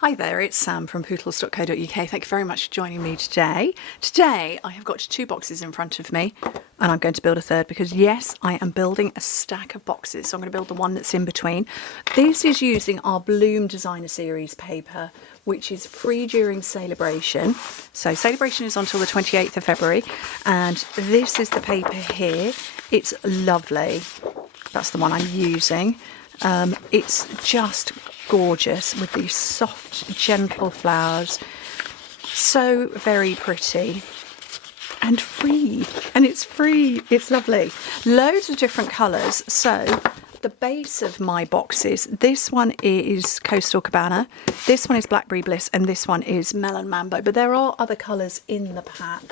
Hi there, it's Sam from Pootles.co.uk. Thank you very much for joining me today. Today I have got 2 boxes in front of me and I'm going to build a third because yes, I am building a stack of boxes. So I'm going to build the one that's in between. This is using our Bloom Designer Series paper, which is free during Celebration. So Celebration is until the 28th of February and this is the paper here. It's lovely. That's the one I'm using. It's just gorgeous with these soft, gentle flowers. So very pretty and free. And it's free. It's lovely. Loads of different colours. So the base of my boxes, this one is Coastal Cabana, this one is Blackberry Bliss, and this one is Melon Mambo. But there are other colours in the pack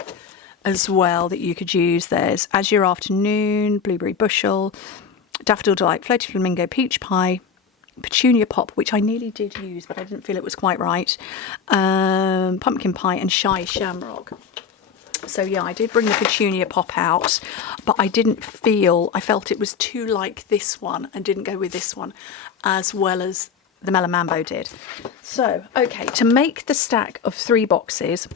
as well that you could use. There's Azure Afternoon, Blueberry Bushel, Daffodil Delight, Floaty Flamingo, Peach Pie, Petunia Pop, which I nearly did use, but I didn't feel it was quite right, Pumpkin Pie and Shy Shamrock. So yeah, I did bring the Petunia Pop out, but I felt it was too like this one and didn't go with this one as well as the Melon Mambo did. So, okay, to make the stack of 3 boxes,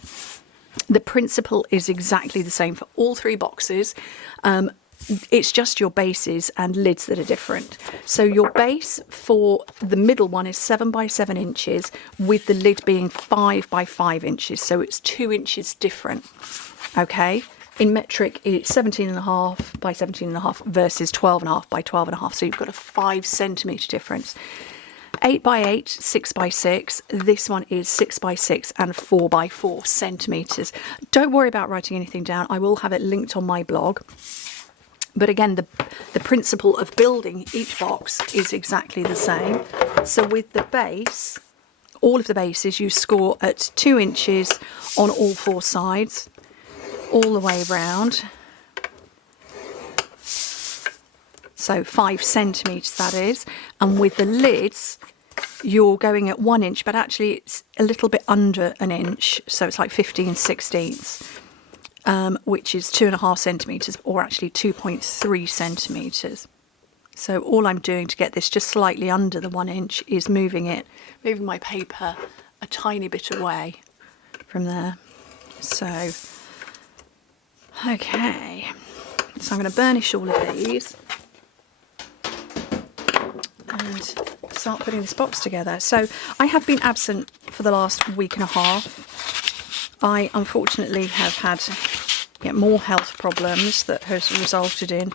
the principle is exactly the same for all 3 boxes. It's just your bases and lids that are different. So your base for the middle one is 7 by 7 inches with the lid being 5 by 5 inches. So it's 2 inches different. Okay. In metric, it's 17.5 by 17.5 versus 12.5 by 12.5. So you've got a 5 centimetre difference. 8 by 8, 6 by 6. This one is 6 by 6 and 4 by 4 centimetres. Don't worry about writing anything down. I will have it linked on my blog. But again, the principle of building each box is exactly the same. So with the base, all of the bases you score at 2 inches on all 4 sides, all the way round. So 5 centimetres that is. And with the lids, you're going at 1 inch, but actually it's a little bit under an inch. So it's like 15/16. Which is 2.5 centimetres, or actually 2.3 centimetres. So all I'm doing to get this just slightly under the 1 inch is moving my paper a tiny bit away from there. So, okay. So I'm going to burnish all of these and start putting this box together. So I have been absent for the last week and a half. I unfortunately have had more health problems that has resulted in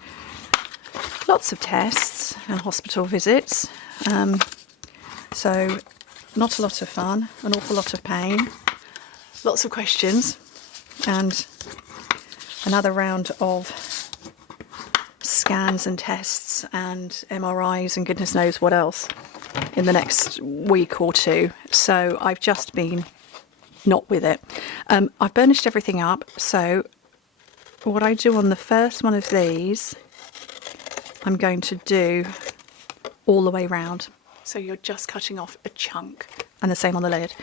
lots of tests and hospital visits. So not a lot of fun, an awful lot of pain, lots of questions, and another round of scans and tests and MRIs and goodness knows what else in the next week or 2. So I've just been not with it. I've burnished everything up, so what I do on the first one of these, I'm going to do all the way round. So you're just cutting off a chunk. And the same on the lid.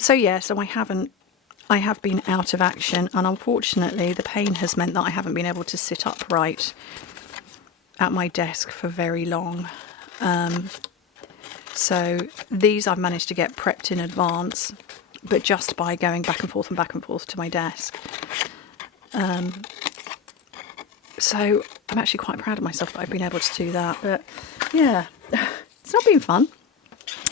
So I have been out of action, and unfortunately the pain has meant that I haven't been able to sit upright at my desk for very long. So these I've managed to get prepped in advance, but just by going back and forth to my desk. So I'm actually quite proud of myself that I've been able to do that. But yeah, it's not been fun.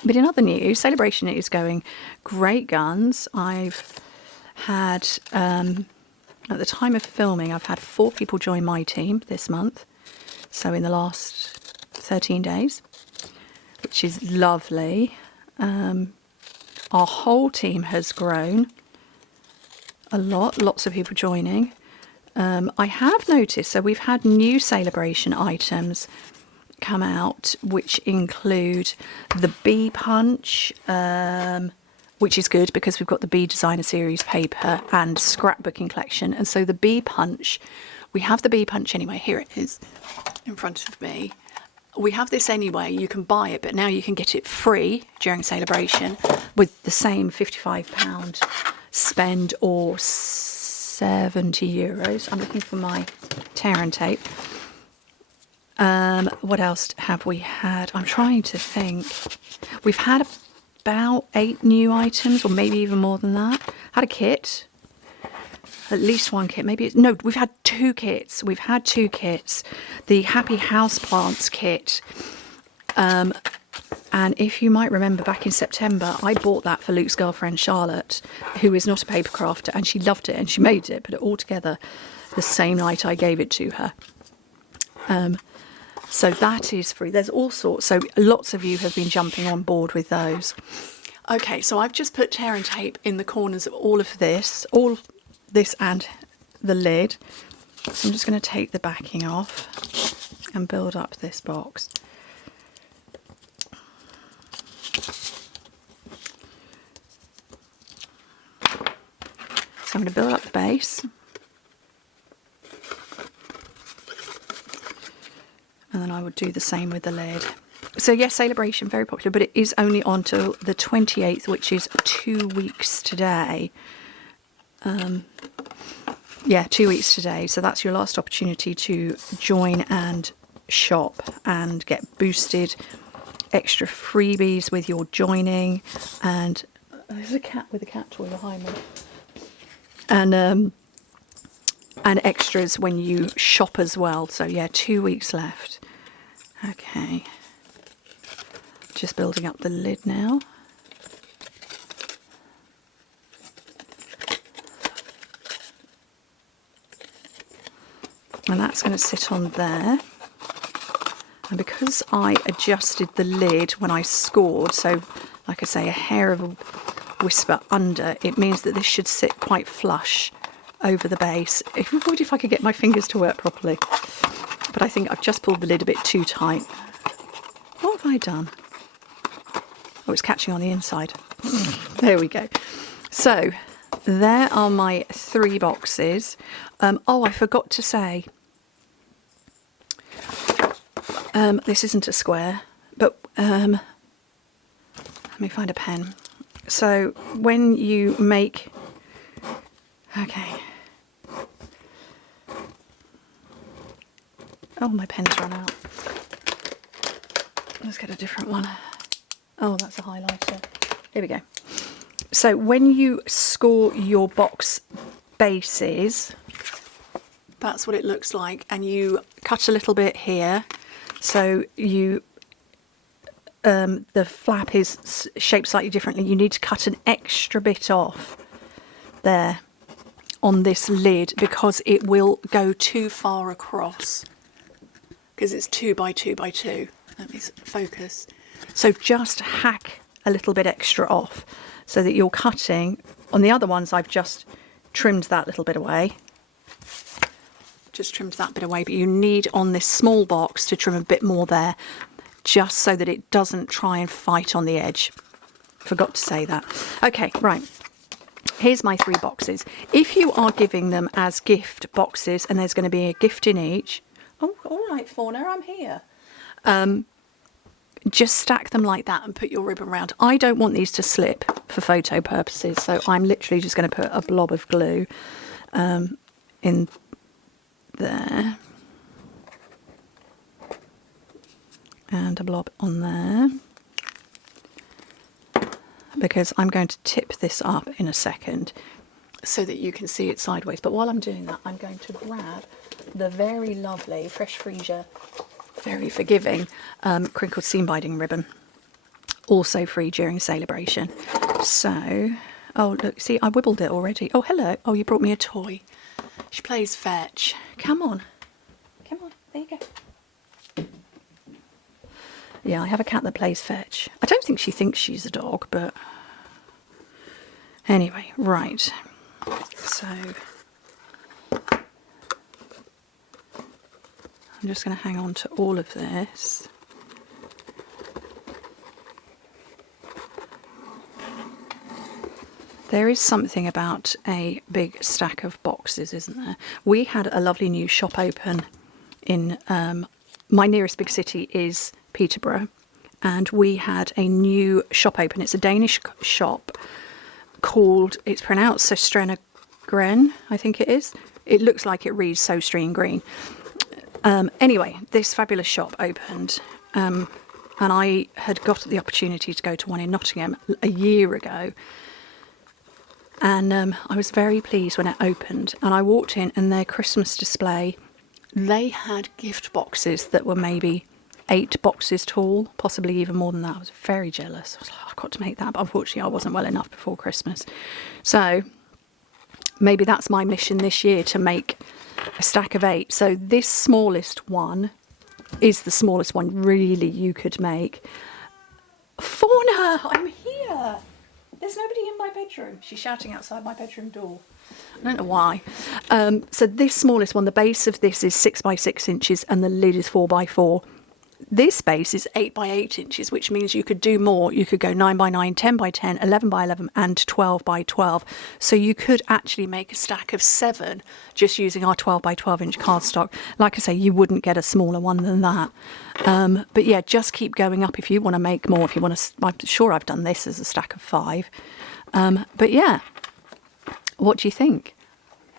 But in other news, Celebration is going great guns. I've had, at the time of filming, I've had 4 people join my team this month. So in the last 13 days, which is lovely. Our whole team has grown a lot, lots of people joining. I have noticed, so we've had new Celebration items come out, which include the bee punch, which is good because we've got the Bee Designer Series paper and scrapbooking collection. And so the bee punch, we have the bee punch anyway. Here it is in front of me. We have this anyway, you can buy it, but now you can get it free during Celebration with the same £55 spend or €70. I'm looking for my tear and tape. What else have we had? I'm trying to think. We've had about 8 new items, or maybe even more than that. Had a kit. At least one kit, maybe. No, we've had 2 kits. We've had 2 kits. The Happy Houseplants kit. And if you might remember, back in September, I bought that for Luke's girlfriend, Charlotte, who is not a paper crafter, and she loved it, and she made it, put it all together the same night I gave it to her. So that is free. There's all sorts. So lots of you have been jumping on board with those. Okay, so I've just put tear and tape in the corners of all this and the lid. So I'm just going to take the backing off and build up this box. So I'm going to build up the base. And then I would do the same with the lid. So yes, Celebration, very popular, but it is only on till the 28th, which is 2 weeks today. Yeah, 2 weeks today. So that's your last opportunity to join and shop and get boosted extra freebies with your joining. And there's a cat with a cat toy behind me. And extras when you shop as well. So yeah, 2 weeks left. Okay. Just building up the lid now. And that's going to sit on there. And because I adjusted the lid when I scored, so like I say, a hair of a whisper under, it means that this should sit quite flush over the base. If I could get my fingers to work properly. But I think I've just pulled the lid a bit too tight. What have I done? Oh, it's catching on the inside. There we go. So there are my 3 boxes. Oh, I forgot to say, this isn't a square, but let me find a pen. So when you make, okay. Oh, my pen's run out. Let's get a different one. Oh, that's a highlighter. Here we go. So when you score your box bases, that's what it looks like. And you cut a little bit here. So you, the flap is shaped slightly differently. You need to cut an extra bit off there on this lid because it will go too far across. Because it's 2 by 2 by 2. Let me focus. So just hack a little bit extra off so that you're cutting. On the other ones, I've just trimmed that little bit away. Just trimmed that bit away, but you need on this small box to trim a bit more there, just so that it doesn't try and fight on the edge. Forgot to say that. Okay, right. Here's my 3 boxes. If you are giving them as gift boxes, and there's going to be a gift in each. Oh, all right, Fauna, I'm here. Just stack them like that and put your ribbon around. I don't want these to slip for photo purposes, so I'm literally just going to put a blob of glue in there. And a blob on there. Because I'm going to tip this up in a second so that you can see it sideways. But while I'm doing that, I'm going to grab the very lovely Fresh Freesia, very forgiving crinkled seam binding ribbon, also free during Celebration. So, oh look, see, I wibbled it already. Oh, hello. Oh, you brought me a toy. She plays fetch. Come on. Come on, there you go. Yeah, I have a cat that plays fetch. I don't think she thinks she's a dog, but anyway, right. So I'm just going to hang on to all of this. There is something about a big stack of boxes, isn't there? We had a lovely new shop open in, my nearest big city is Peterborough, and we had a new shop open. It's a Danish shop called, it's pronounced Søstrene Gren, I think it is. It looks like it reads Søstrene Green. Anyway, this fabulous shop opened and I had got the opportunity to go to one in Nottingham a year ago. And I was very pleased when it opened. And I walked in, and their Christmas display, they had gift boxes that were maybe 8 boxes tall, possibly even more than that. I was very jealous. I was like, I've got to make that. But unfortunately, I wasn't well enough before Christmas. So maybe that's my mission this year, to make a stack of 8. So this smallest one is the smallest one really you could make. Fauna, I'm here. There's nobody in my bedroom. She's shouting outside my bedroom door. I don't know why. So this smallest one, the base of this is 6 by 6 inches and the lid is 4 by 4. This base is 8 by 8 inches, which means you could do more. You could go 9 by 9, 10 by 10, 11 by 11 and 12 by 12. So you could actually make a stack of 7 just using our 12 by 12 inch cardstock. Like I say, you wouldn't get a smaller one than that. But yeah, just keep going up if you want to make more. If you want to, I'm sure I've done this as a stack of 5. But yeah, what do you think?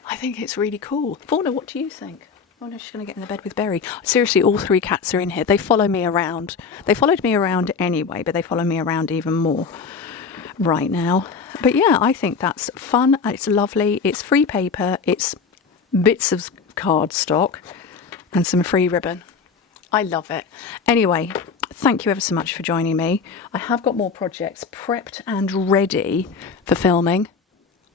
I think it's really cool. Fauna, what do you think? Oh no, she's going to get in the bed with Berry. Seriously, all 3 cats are in here. They follow me around. They followed me around anyway, but they follow me around even more right now. But yeah, I think that's fun. It's lovely. It's free paper. It's bits of cardstock and some free ribbon. I love it. Anyway, thank you ever so much for joining me. I have got more projects prepped and ready for filming.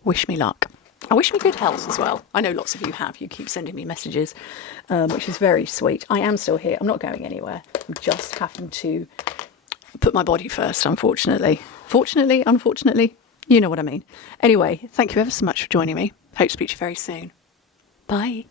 Wish me luck. I wish me good health as well. I know lots of you have. You keep sending me messages, which is very sweet. I am still here. I'm not going anywhere. I'm just having to put my body first, unfortunately. Fortunately, unfortunately, you know what I mean. Anyway, thank you ever so much for joining me. Hope to speak to you very soon. Bye.